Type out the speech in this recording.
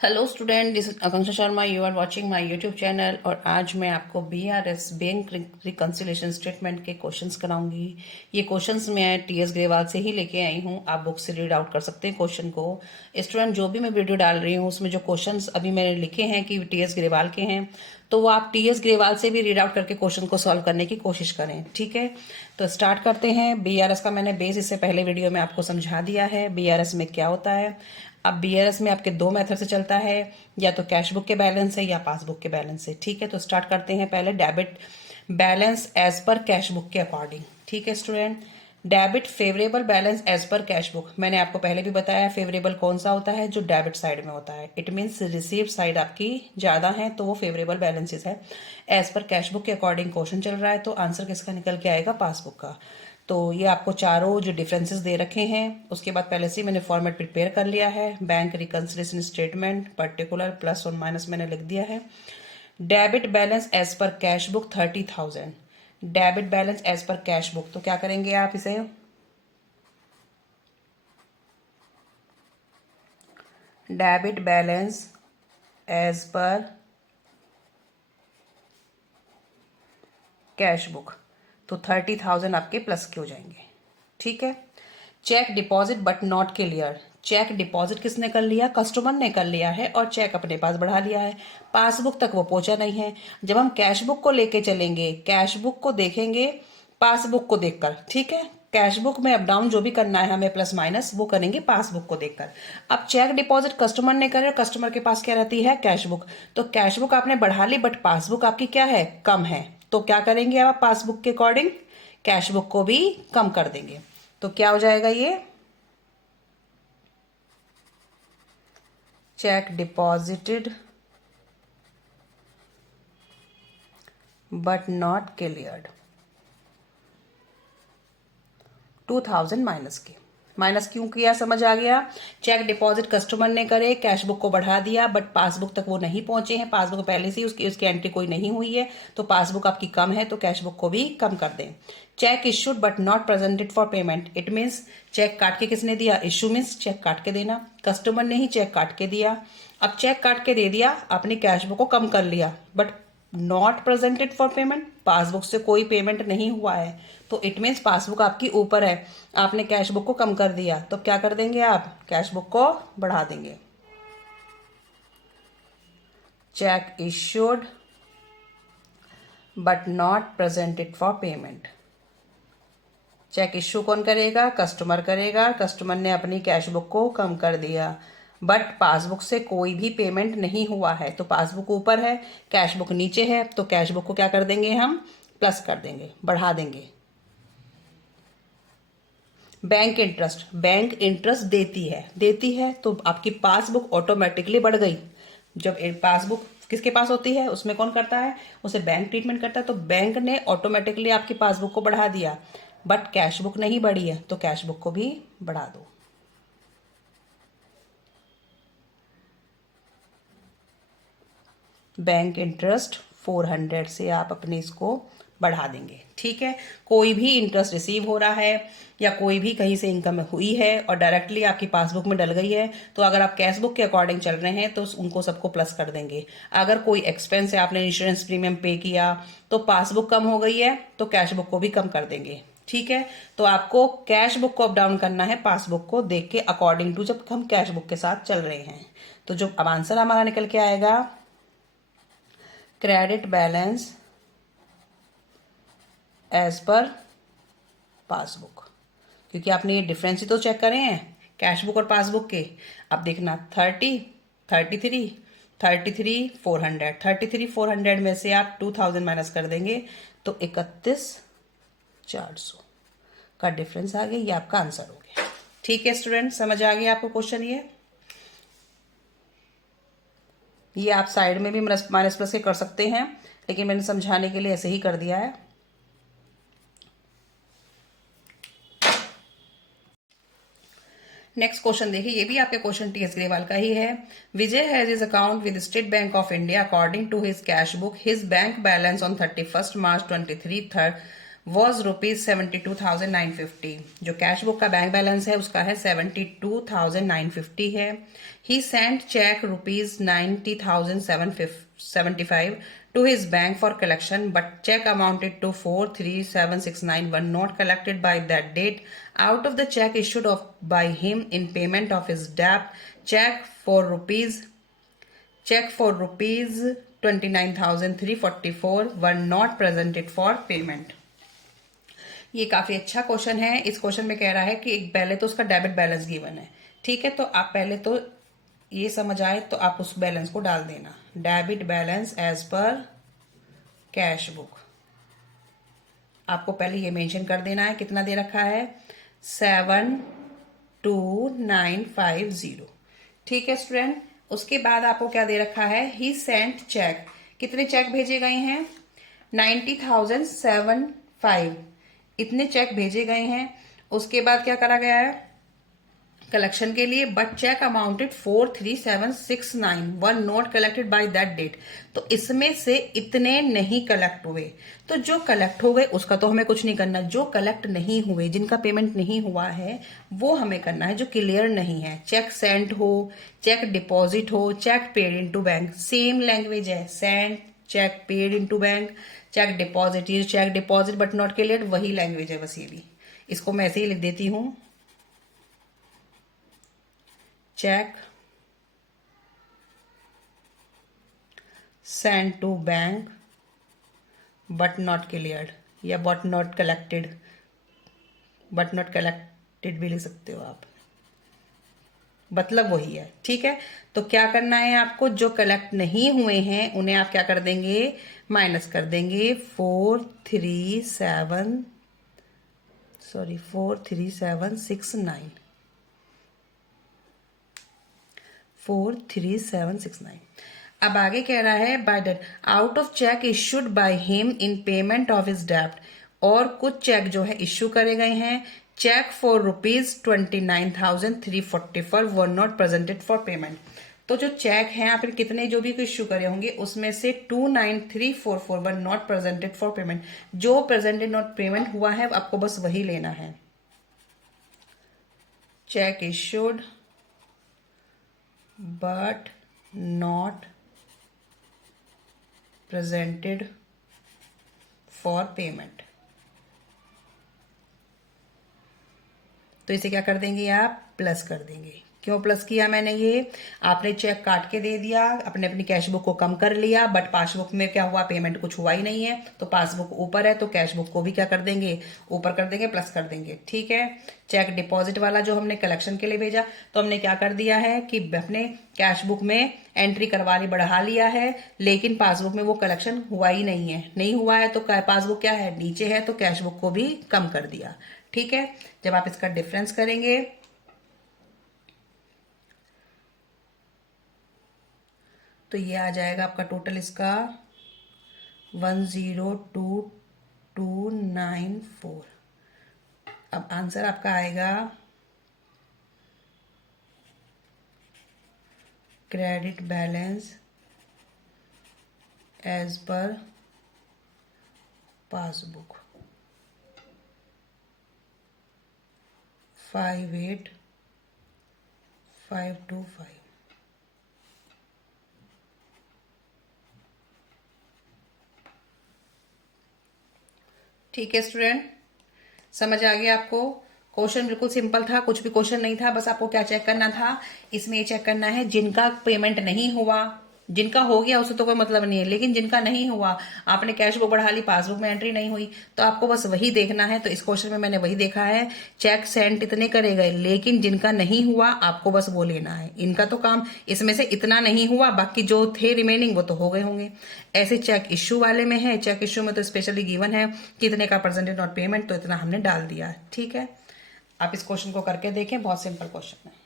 Hello student, this is Akanksha Sharma. You are watching my YouTube channel और आज मैं आपको बीआरएस बैंक रिकंसिलेशन स्टेटमेंट के क्वेश्चंस कराऊंगी। ये क्वेश्चंस मैं टीएस ग्रेवाल से ही लेके आई हूँ। आप बुक से रीड आउट कर सकते हैं क्वेश्चन को। स्टूडेंट, जो भी मैं वीडियो डाल रही हूँ उसमें जो क्वेश्चंस अभी मैंने लिखे हैं कि टीएस ग्रेवाल के हैं, तो वो आप टीएस ग्रेवाल से भी रीड आउट करके क्वेश्चन को सॉल्व करने की कोशिश करें। ठीक है, तो स्टार्ट करते हैं। बीआरएस का मैंने बेस इससे पहले वीडियो में आपको समझा दिया है, बीआरएस में क्या होता है। अब बीआरएस में आपके दो मेथड से चलता है, या तो कैश बुक के बैलेंस है या पासबुक के बैलेंस है। ठीक है, तो स्टार्ट करते हैं पहले debit balance as per cash book के अकॉर्डिंग। ठीक है student, debit favourable balance as per cash book. मैंने आपको पहले भी बताया फेवरेबल कौन सा होता है, जो डेबिट साइड में होता है। इट मीन्स रिसीव साइड आपकी ज्यादा है तो वो फेवरेबल बैलेंसेस है। एज पर कैश बुक के अकॉर्डिंग क्वेश्चन चल रहा है, तो आंसर किसका निकल के आएगा, पासबुक का। तो ये आपको चारों जो डिफरेंसेस दे रखे हैं, उसके बाद पहले से ही मैंने फॉर्मेट प्रिपेयर कर लिया है। Bank reconciliation statement particular plus और माइनस मैंने लिख दिया है। Debit balance as per cash book 30,000। Debit balance as per cash book, तो क्या करेंगे आप इसे, debit balance as per cash book, तो 30,000 आपके प्लस के हो जाएंगे। ठीक है, cheque deposit but not clear. Cheque deposit किसने कर लिया, कस्टमर ने कर लिया है और चेक अपने पास बढ़ा लिया है, पासबुक तक वो पहुंचा नहीं है। जब हम कैश बुक को लेके चलेंगे, कैश बुक को देखेंगे पासबुक को देखकर। ठीक है, कैश बुक में अप डाउन जो भी करना है हमें प्लस माइनस, वो करेंगे पासबुक को देखकर। अब चेक डिपॉजिट कस्टमर ने करे और कस्टमर के पास क्या रहती है, कैश बुक। तो कैश बुक आपने बढ़ा ली बट पासबुक आपकी क्या है, कम है। तो क्या करेंगे आप, पासबुक के अकॉर्डिंग कैश बुक को भी कम कर देंगे। तो क्या हो जाएगा ये, check deposited but not cleared, 2,000 minus के। माइनस क्यों किया, समझ आ गया। चेक डिपॉजिट कस्टमर ने करे, कैश बुक को बढ़ा दिया बट पासबुक तक वो नहीं पहुंचे हैं, पासबुक पहले से ही उसकी एंट्री कोई नहीं हुई है, तो पासबुक आपकी कम है, तो कैश बुक को भी कम कर दें। Cheque issued but not presented for payment. It means cheque काट के किसने दिया, इशू मीन्स चेक काट के देना, कस्टमर ने ही चेक काट के दिया। अब चेक काट के दे दिया, अपनी कैश बुक को कम कर लिया, but not presented for payment, passbook से कोई पेमेंट नहीं हुआ है, तो इट मीन्स पासबुक आपकी ऊपर है, आपने कैश बुक को कम कर दिया, तो क्या कर देंगे आप, कैश बुक को बढ़ा देंगे। Cheque issued but not presented for payment. Cheque issue कौन करेगा, कस्टमर करेगा, कस्टमर ने अपनी कैश बुक को कम कर दिया, बट पासबुक से कोई भी पेमेंट नहीं हुआ है, तो पासबुक ऊपर है, कैश बुक नीचे है, तो कैश बुक को क्या कर देंगे हम, प्लस कर देंगे, बढ़ा देंगे। बैंक इंटरेस्ट, बैंक इंटरेस्ट देती है तो आपकी पासबुक ऑटोमेटिकली बढ़ गई। जब पासबुक किसके पास होती है, उसमें कौन करता है, उसे बैंक ट्रीटमेंट करता है, तो बैंक ने ऑटोमेटिकली आपकी पासबुक को बढ़ा दिया, बट कैश बुक नहीं बढ़ी है, तो कैश बुक को भी बढ़ा दो। बैंक इंटरेस्ट 400 से आप अपने इसको बढ़ा देंगे। ठीक है, कोई भी इंटरेस्ट रिसीव हो रहा है या कोई भी कहीं से इनकम हुई है और डायरेक्टली आपकी पासबुक में डल गई है, तो अगर आप कैश बुक के अकॉर्डिंग चल रहे हैं तो उनको सबको प्लस कर देंगे। अगर कोई एक्सपेंस है, आपने इंश्योरेंस प्रीमियम पे किया, तो पासबुक कम हो गई है, तो कैश बुक को भी कम कर देंगे। ठीक है, तो आपको कैश बुक को अप डाउन करना है पासबुक को देख के अकॉर्डिंग टू, जब हम कैश बुक के साथ चल रहे हैं। तो जो अब आंसर हमारा निकल के आएगा, credit balance as per passbook, क्योंकि आपने ये डिफरेंस ही तो चेक करे हैं कैश बुक और पासबुक के। अब देखना 30, 33, 400, 400 में से आप 2,000 माइनस कर देंगे, तो 31,400 का डिफरेंस आ गया, ये आपका आंसर हो गया। ठीक है स्टूडेंट, समझ आ गया आपको क्वेश्चन। ये आप साइड में भी माइनस प्लस के कर सकते हैं, लेकिन मैंने समझाने के लिए ऐसे ही कर दिया है। नेक्स्ट क्वेश्चन देखिए, ये भी आपके क्वेश्चन टीएस ग्रेवाल का ही है। Vijay has his account with State Bank of India, according to his cash book his bank balance on 31 March 23 was ₹72,950। जो कैश बुक का बैंक बैलेंस है उसका है 72,950 है। He sent cheque ₹90,775 to his bank for collection, but check amounted to 43769 were not collected by that date. Out of the check issued by him in payment of his debt, check for rupees 29,344 were not presented for payment. ये काफी अच्छा question है। इस question में कह रहा है कि एक पहले तो उसका डेबिट बैलेंस गिवन है, ठीक है, तो आप पहले तो ये समझ आए तो आप उस बैलेंस को डाल देना। Debit balance as per cash book आपको पहले ये मेंशन कर देना है। कितना दे रखा है? 72950। ठीक है स्टूडेंट। उसके बाद आपको क्या दे रखा है? He sent check. कितने चेक भेजे गए हैं? 90,705 इतने चेक भेजे गए हैं। उसके बाद क्या करा गया है कलेक्शन के लिए? But cheque amounted 43769 were not collected by that date. तो इसमें से इतने नहीं कलेक्ट हुए। तो जो कलेक्ट हो गए उसका तो हमें कुछ नहीं करना। जो कलेक्ट नहीं हुए, जिनका पेमेंट नहीं हुआ है, वो हमें करना है। जो क्लियर नहीं है, चेक सेंट हो, चेक डिपॉजिट हो, cheque paid into bank, same language है। Sent, cheque paid into bank, cheque deposit, ये cheque deposit but not clear, वही लैंग्वेज है बस। ये भी इसको मैं ऐसे ही लिख देती हूं। Cheque send to bank but not cleared, या but not collected, but not collected भी लिख सकते हो आप, मतलब वही है। ठीक है, तो क्या करना है आपको? जो कलेक्ट नहीं हुए हैं उन्हें आप क्या कर देंगे? माइनस कर देंगे। 43769 43769। अब आगे कह रहा है by date out of cheque issued by him in payment of his डेब्ट। और कुछ चेक जो है इश्यू करे गए हैं। Cheque for ₹29,344 were not presented for payment. तो जो चेक हैं आपने कितने जो भी इश्यू करे होंगे उसमें से 29,344 were not presented for payment. जो प्रेजेंटेड नॉट पेमेंट हुआ है आपको बस वही लेना है। Check issued but not presented for payment। तो इसे क्या कर देंगे आप? प्लस कर देंगे। क्यों प्लस किया मैंने? ये आपने चेक काट के दे दिया, अपने अपनी कैश बुक को कम कर लिया, बट पासबुक में क्या हुआ? पेमेंट कुछ हुआ ही नहीं है। तो पासबुक ऊपर है तो कैश बुक को भी क्या कर देंगे? ऊपर कर देंगे, प्लस कर देंगे। ठीक है। चेक डिपॉजिट वाला जो हमने कलेक्शन के लिए भेजा, तो हमने क्या कर दिया है कि अपने कैश बुक में एंट्री करवा ली, बढ़ा लिया है, लेकिन पासबुक में वो कलेक्शन हुआ ही नहीं है। नहीं हुआ है तो पासबुक क्या है? नीचे है, तो कैश बुक को भी कम कर दिया। ठीक है। जब आप इसका डिफरेंस करेंगे तो ये आ जाएगा आपका टोटल इसका 102,294। अब आंसर आपका आएगा credit balance as per passbook 58,525। ठीक है स्टूडेंट, समझ आ गया आपको? क्वेश्चन बिल्कुल सिंपल था, कुछ भी क्वेश्चन नहीं था। बस आपको क्या चेक करना था? इसमें ये चेक करना है जिनका पेमेंट नहीं हुआ, जिनका हो गया उससे तो कोई मतलब नहीं है, लेकिन जिनका नहीं हुआ, आपने कैश बुक बढ़ा ली, पासबुक में एंट्री नहीं हुई, तो आपको बस वही देखना है। तो इस क्वेश्चन में मैंने वही देखा है। चेक सेंड इतने करे गए, लेकिन जिनका नहीं हुआ आपको बस वो लेना है। इनका तो काम, इसमें से इतना नहीं हुआ, बाकी जो थे रिमेनिंग वो तो हो गए होंगे। ऐसे चेक इश्यू वाले में है, चेक इश्यू में तो स्पेशली गिवन है कितने का परसेंटेज नॉट पेमेंट, तो इतना हमने डाल दिया। ठीक है, आप इस क्वेश्चन को करके देखें, बहुत सिंपल क्वेश्चन है।